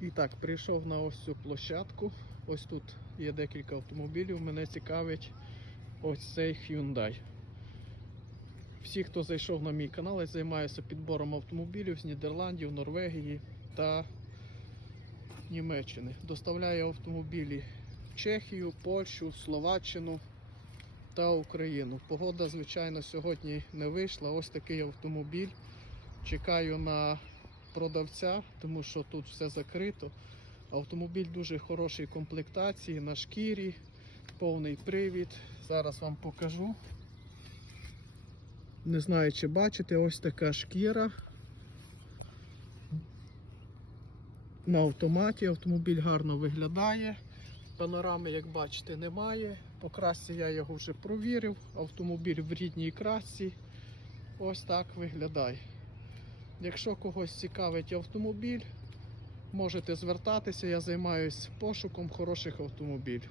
І так, прийшов на ось цю площадку. Ось тут є декілька автомобілів. Мене цікавить ось цей Hyundai. Всі, хто зайшов на мій канал, я займаюся підбором автомобілів з Нідерландів, Норвегії та Німеччини. Доставляю автомобілі в Чехію, Польщу, Словаччину та Україну. Погода, звичайно, сьогодні не вийшла. Ось такий автомобіль. Чекаю на продавця, тому що тут все закрито. Автомобіль дуже хорошої комплектації на шкірі, повний привід. Зараз вам покажу. Не знаю, чи бачите, ось така шкіра. На автоматі автомобіль гарно виглядає. Панорами, як бачите, немає. По красці я його вже провірив. Автомобіль в рідній красці. Ось так виглядає. Якщо когось цікавить автомобіль, можете звертатися, я займаюся пошуком хороших автомобілів.